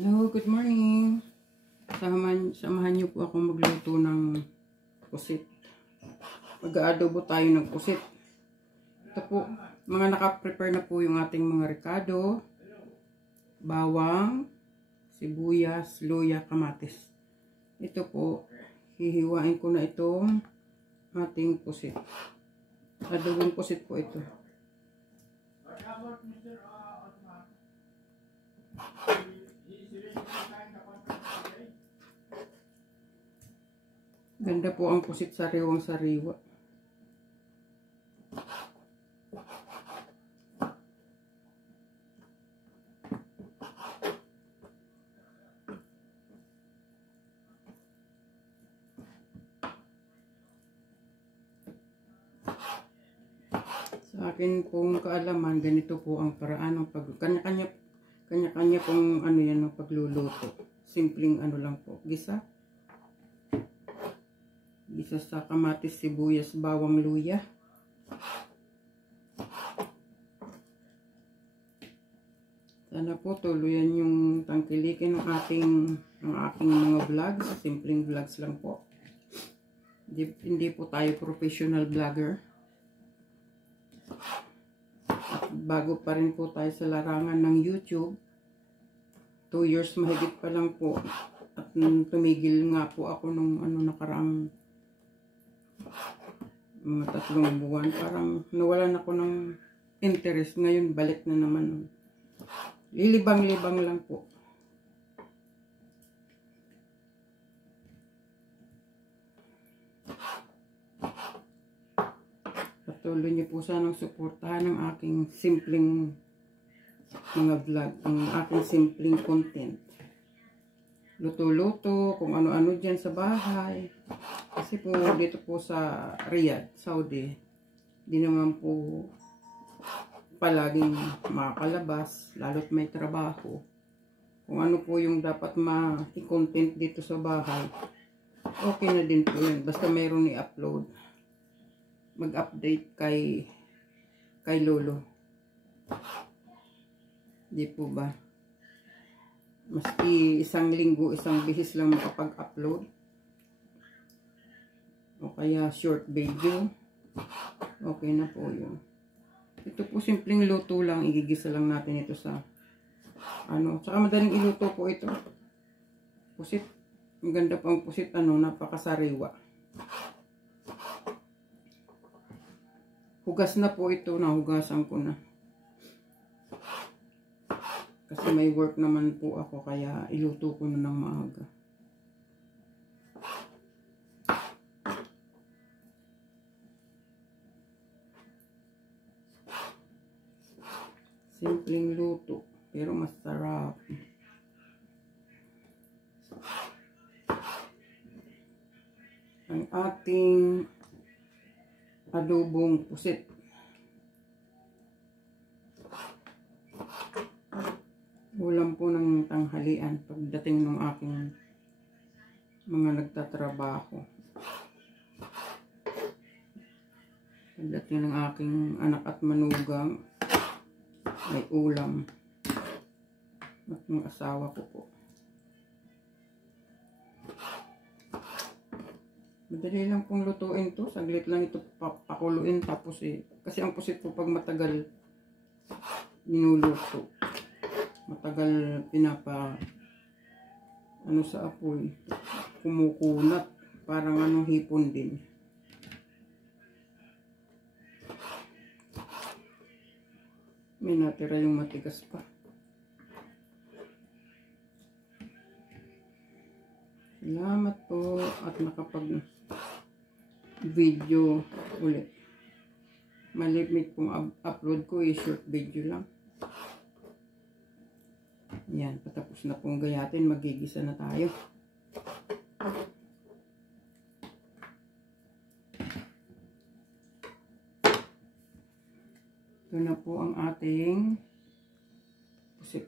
Hello, good morning. Samahan niyo po ako magluto ng pusit. Mag-aadobo tayo ng pusit. Ito po, mga naka-prepare na po yung ating mga rekado, bawang, sibuyas, luya, kamatis. Ito po, hihiwain ko na itong ating pusit. Adobong pusit po ito. Ganda po ang pusit sariwang sariwa. Sa akin pong kaalaman, ganito po ang paraan ng kanya-kanya pong ano yan ng pagluluto. Simpleng ano lang po, gisa sa kamatis, sibuyas, bawang, luya. Sana po tuluyan yung tangkilikin ng aking mga vlogs. Simpleng vlogs lang po. Hindi po tayo professional vlogger. At bago pa rin po tayo sa larangan ng YouTube. 2 years mahigit pa lang po. At tumigil nga po ako nung nakaraang 3 buwan. Parang nawalan ako ng interest. Ngayon balik na naman. Lilibang-libang lang po. Patuloy niyo po sanang suportahan ang aking simpleng mga vlog. Ang aking simpleng content. Luto-luto, kung ano-ano dyan sa bahay. Kasi po dito po sa Riyadh, Saudi, di naman po palaging makakalabas, lalo't may trabaho. Kung ano po yung dapat ma-content dito sa bahay, okay na din po yun. Basta mayroong i-upload. Mag-update kay Lolo. Di po ba? Maski isang linggo, isang bihis lang makapag-upload. O kaya short video. Okay na po yun. Ito po simpleng luto lang. Igigisa lang natin ito sa Tsaka madaling iluto po ito. Pusit. Ang ganda po ang pusit. Napakasariwa. Hugas na po ito. Nahugasan ko na. Kasi may work naman po ako, kaya iluto ko na ng maaga. Simpleng luto, pero masarap. Ang ating adobong pusit. Ulam po ng tanghalian pagdating ng aking mga nagtatrabaho. Pagdating ng aking anak at manugang, may ulam. At ng asawa ko po. Madali lang pong lutuin to. Saglit lang ito pakuluin. Tapos kasi ang pusit po pag matagal ninuluto. Matagal sa apoy, kumukunat, parang hipon din. May natira yung matigas pa. Salamat po at nakapag video ulit. Malimit pong upload ko, short video lang. Yan, patapos na pong gayatin, magigisa na tayo. Ito na po ang ating pusit.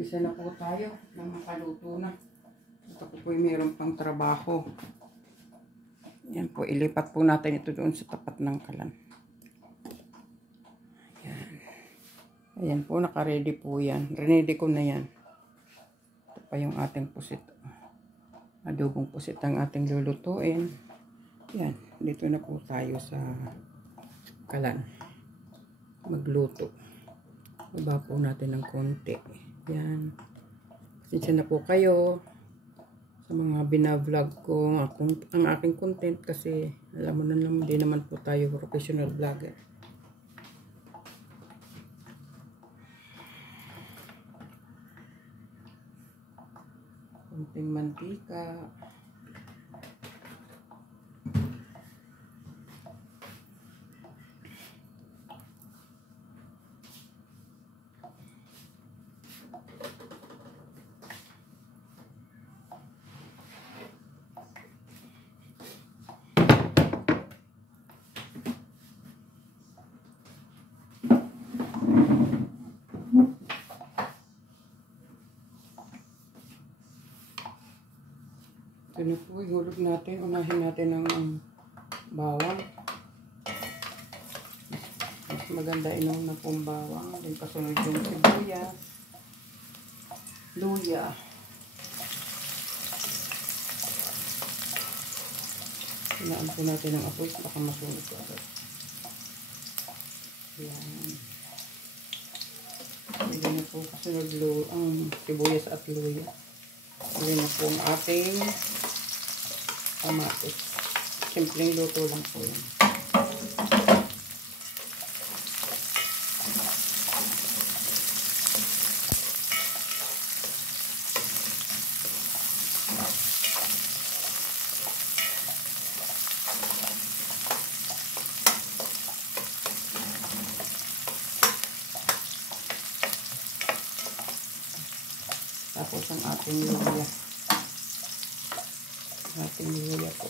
Mag-isa na po tayo nang makaluto na. At ako po mayroon pang trabaho. Yan po, ilipat po natin ito doon sa tapat ng kalan. Ayan. Ayan po, naka-ready po yan. Ready ko na yan. Ito pa yung ating pusit. Adobong pusit ang ating lulutuin. Yan, dito na po tayo sa kalan. Magluto. Baba po natin ng konti. Yan. Pasensya na po kayo sa mga bina-vlog ko, ang aking content kasi alam mo na naman, hindi naman po tayo professional vlogger. Konting mantika. Ito na po, ihulog natin. Unahin natin ang bawang. Mas maganda inom na pong bawang. Then kasunod yung sibuyas. Luya. Hinaan po natin ang apoy. Baka masunog po agad. Yan. Pwede na po kasunod ang sibuyas at luya. Pwede na po ang ating kamatis. Simpleng luto lang po yan. Tapos ang ating luya. Ating luya po.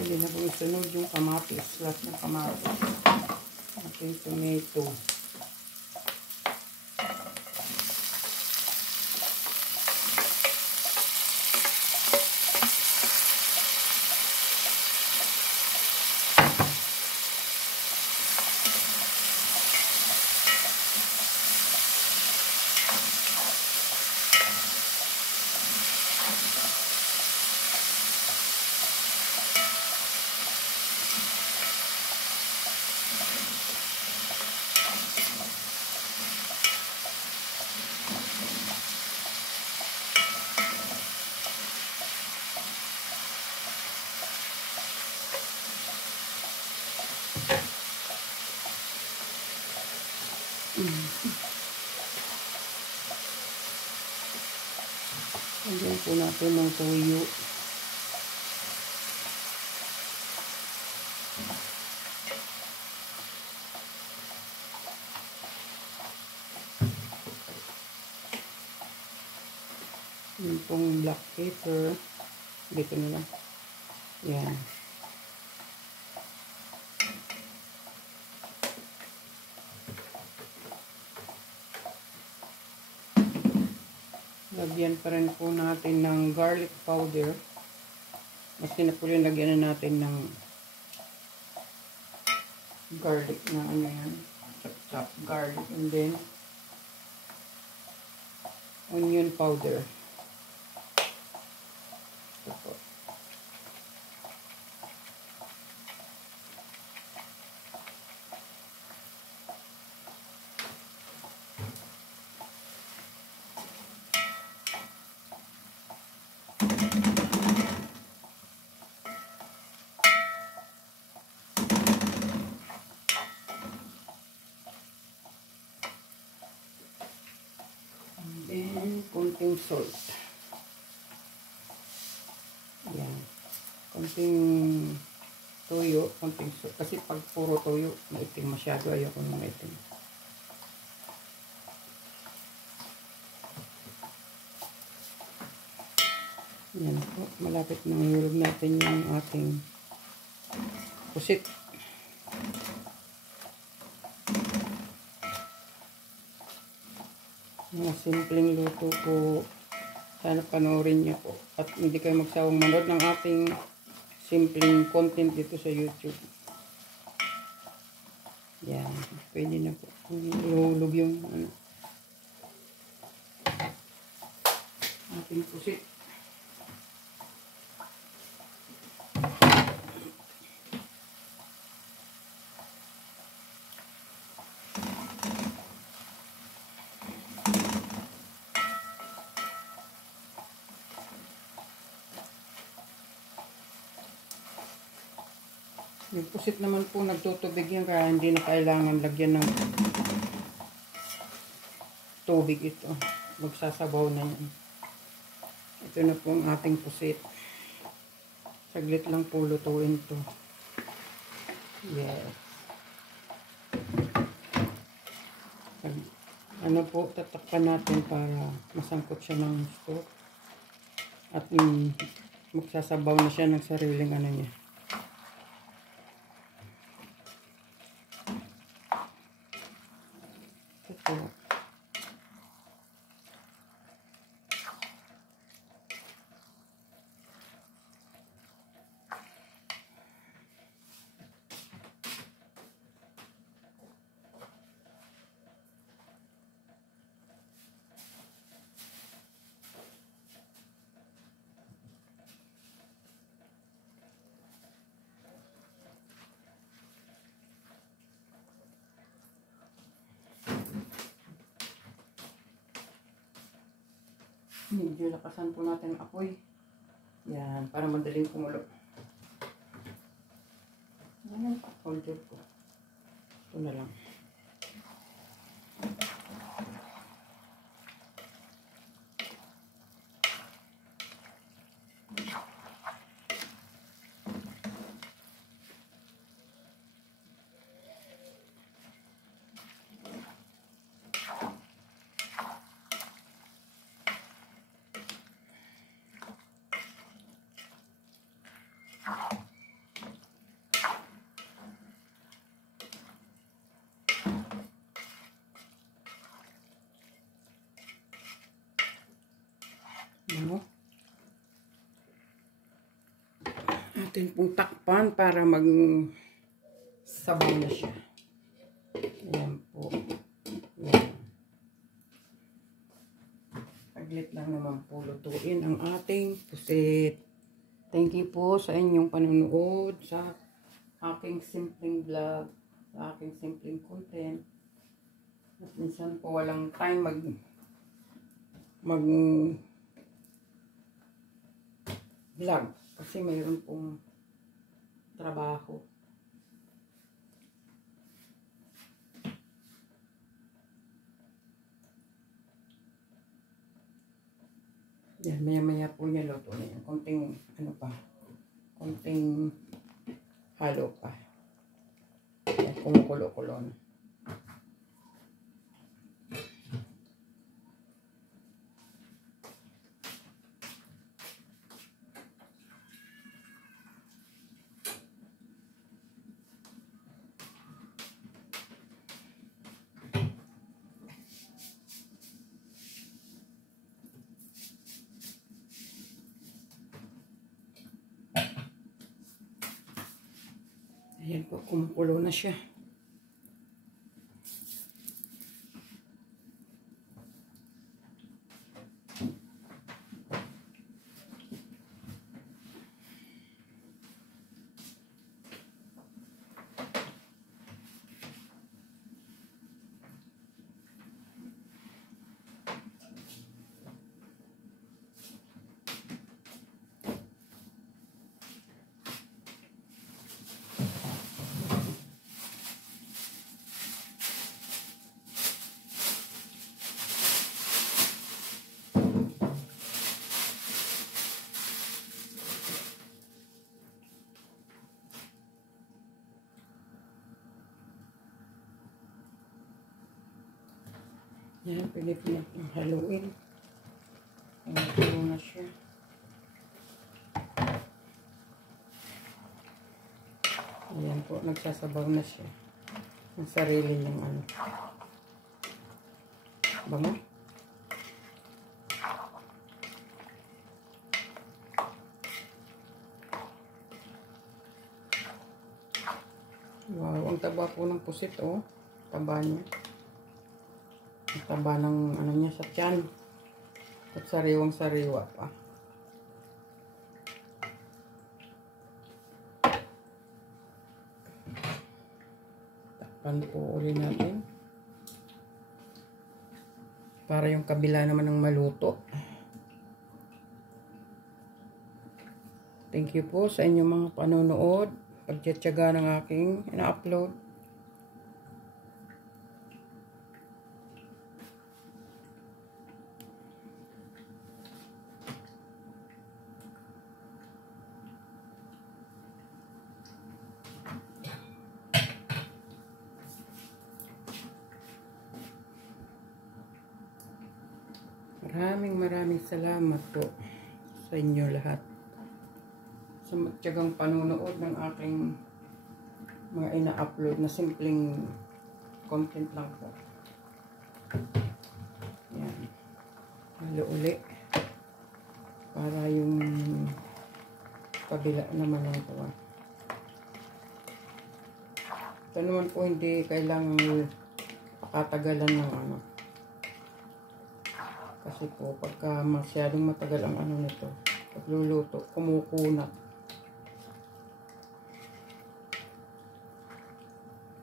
Hindi na po isunod yung kamatis. Lahat ng kamatis. Ating tomato. Lagyan po natin ng toyo. Yung pong black pepper. Dito na lang. Yan. Lagyan pa rin po natin ng garlic powder. Maski na po rin lagyan na natin ng garlic na ano yan. Chop garlic. And then onion powder. Ito po. konting salt. Yan. Konting tuyo, konting salt. Kasi pag puro tuyo, maitim masyado. Ayoko na maitim. Yan po. Malapit na mahulog natin yung ating pusit. Mga simpleng luto po. Sana panoorin niyo po. At hindi kayo magsawang manood ng ating simpleng content dito sa YouTube. Yan. Pwede na po. Ihulog yung ating pusit. Yung pusit naman po nagtutubig yan kaya hindi na kailangan lagyan ng tubig ito. Magsasabaw na yan. Ito na po ang ating pusit. Saglit lang po lutuin to. Yes. Ano po, tatakpan natin para masangkot siya ng gusto. At magsasabaw na siya ng sariling ano niya. Ito. Medyo lakasan po natin ang apoy. Yan, para madaling kumulo. Yan ang holder ko. Ito na lang. Ano? Atin pong takpan para mag-sabaw na siya. Ayan po. Ayan. Saglit lang naman po lutuin ang ating pusit. Thank you po sa inyong panonood sa aking simpleng vlog, sa aking simpleng content. At minsan po walang time mag vlog kasi mayroon pong trabaho. Yan, maya-maya po niya luto na yan. Konting, ano pa, konting halo pa. Yan, kumukulo-kulo na. Ayan po, kumukulo na siya. Yan, pwede po natin haluin. Haluin na siya. Ayan po, nagsasabaw na siya. Ang sarili niyang ano. Bango. Wow, ang taba po ng pusit, oh. Taba niya. Ang taba ng ano niya sa tiyan. At sariwang-sariwa pa. Takpan po ulit natin. Para yung kabila naman ng maluto. Thank you po sa inyong mga panonood. Pagtsatsaga ng aking ina-upload. Maraming salamat po sa inyo lahat. Sa matyagang panonood ng aking mga ina-upload na simpleng content lang po. Yan. Halo uli. Para yung kabila naman ng ito. Ito naman po hindi kailangang patagalan ng ano. Kasi po pagka masyadong matagal ang ano nito, pagluluto, kumukunat.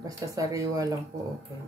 Basta sariwa lang po, okay.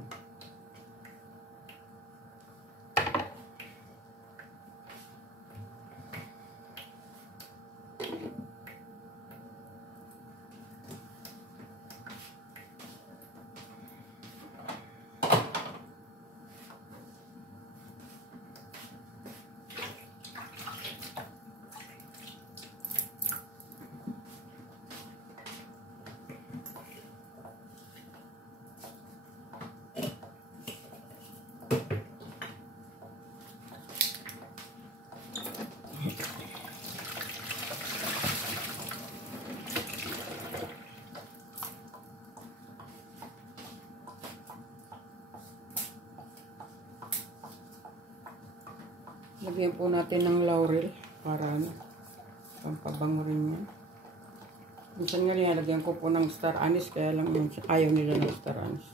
Lagyan po natin ng laurel para ano, pampabango rin yan. Minsan nga nilagyan ko po ng star anise, kaya lang ayaw nila ng star anise.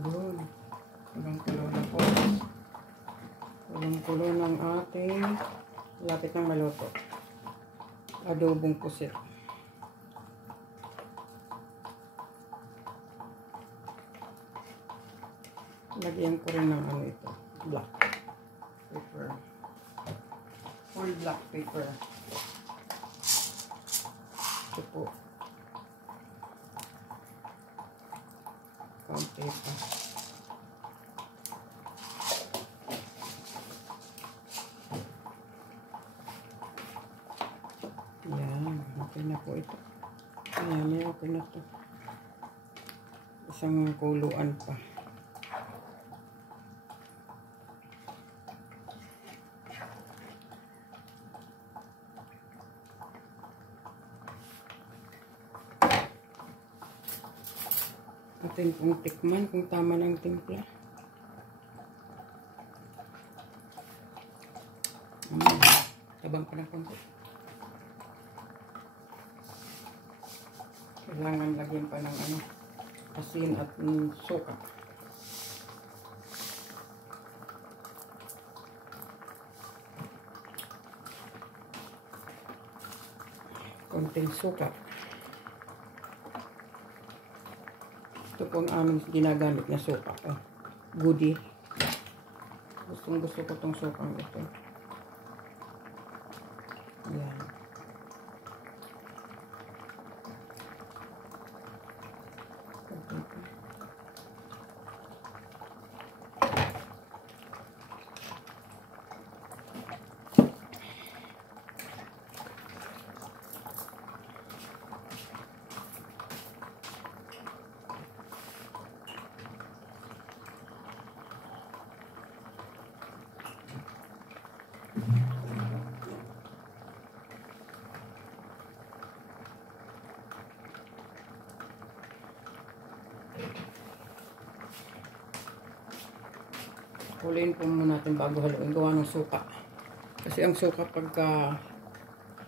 Good. Kulong-kulo na po. Kulong-kulo ng ating lapit ng maluto. Adobong pusit. Lagyan ko rin ng ano ito. Black pepper. Whole black pepper. Ito po. Kaunti pa. Yan. Okay na po ito. Ayan. Okay na ito. Isang kuluan pa. Atin pong tikman kung tama ng timpla. Tabang pa ng konti. Kailangan lagyan pa ng ano, asin at suka. Konting suka. po ang aming ginagamit na suka. Oh, goodie. Gusto ko tong sukang ito. Ayan. Huliin po muna natin bago haluin. Gawa ng suka. Kasi ang suka pagka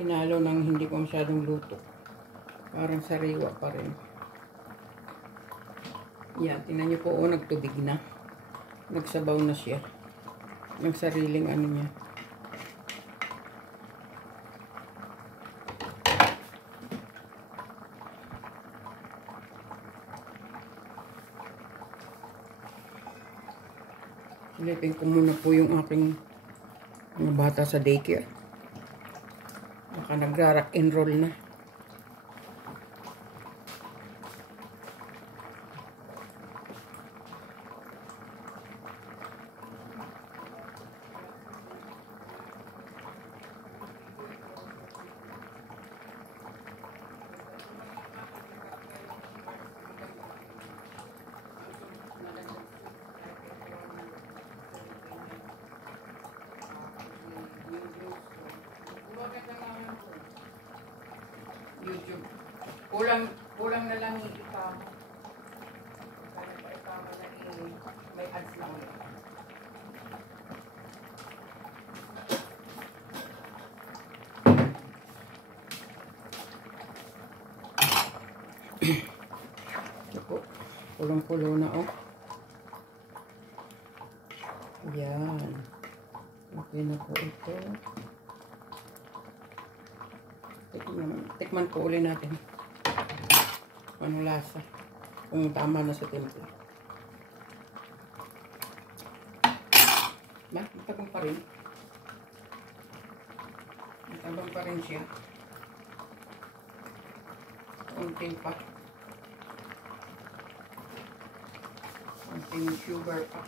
hinalo ng hindi pa masyadong luto, parang sariwa pa rin. Yan, tingnan nyo po, nagtubig na. Nagsabaw na siya. Yung sariling ano niya. Silipin ko muna po yung aking mga bata sa daycare. Baka nagra-rock and roll na. YouTube. Kulang na lang ikaw. Kaya pa ikaw na may ads na ulit. Ito po. Kulong-kulo na oh. Yan. Okay na po ito. Tikman po ulit natin. Anong lasa. Kung tama na sa timpla. Matabang pa rin. Matabang pa rin siya. Konting pa. Konting sugar pa.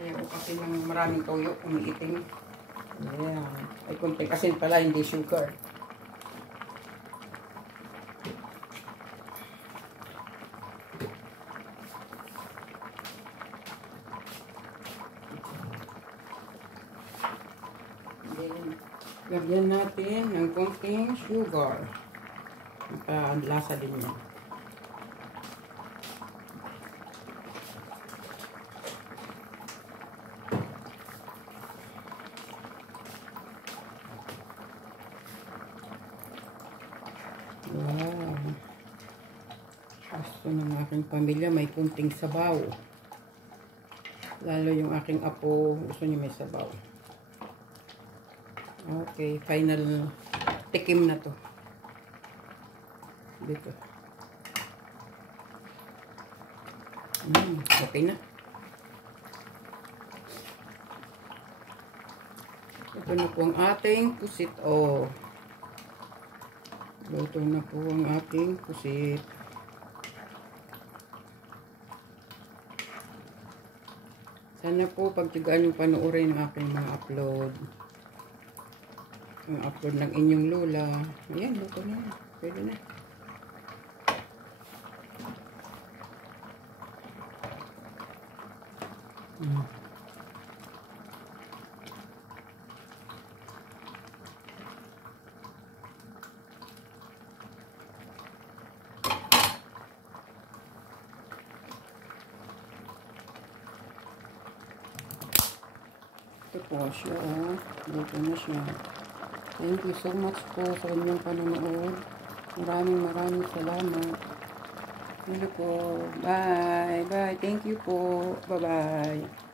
Ayaw ko kasi ng maraming toyo, umiiting. Ayan. Ay, konting asin pala, hindi sugar. Then, lagyan natin ng konting sugar. Ang lasa din yan. Wow. Gusto ng aking pamilya may kunting sabaw. Lalo yung aking apo, gusto niya may sabaw. Okay, final tikim na to. Dito. Okay na. Ito na po ang ating pusit. Oh. Luto na po ang ating pusit. Sana po pagtigaan yung panoorin ng aking mga upload. Ang upload ng inyong lola. Ayan, luto na. Pwede na. Ito po siya. Luto na siya. Thank you so much po sa inyong panonood. Maraming salamat. Hello po. Bye. Bye. Thank you po. Bye-bye.